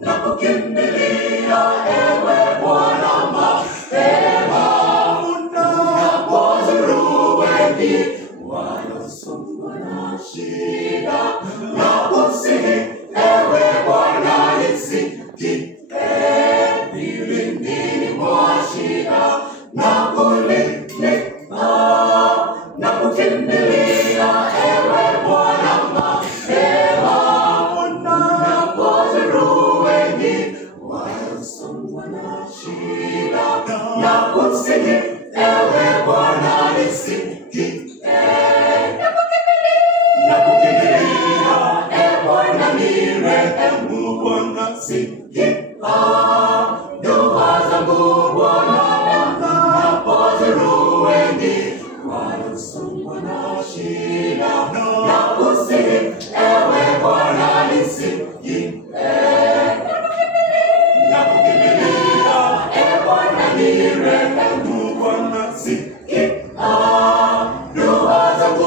nakukimbilia ewe Bwana mapema, unapozuru wengi wanaosongwa na shida, nakusihi ewe Bwana nisikie vilindini mwa shida, nakukimbilia ewe Bwana mapema, unapozuru wengi wanaosongwa na shida, nakusihi ewe Bwana nisikie. Nakukimbilia ewe Bwana nirehemu, Bwana sikia dua zangu Bwana, unapozuru wengi wanaosongwa na shida, nakusihi ewe Bwana nisikie. Nakukimbilia ewe Bwana nirehemu, Bwana sikia dua zangu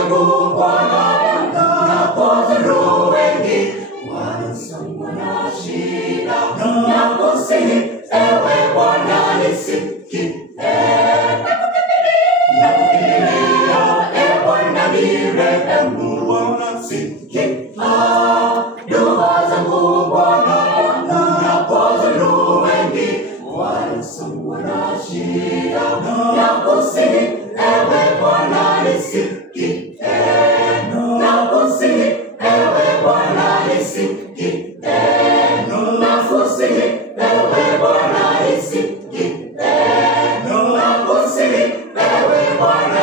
Bwana, unapozuru wengi wanaosongwa na shida, nakusihi ewe Bwana nisikie. Ewe Bwana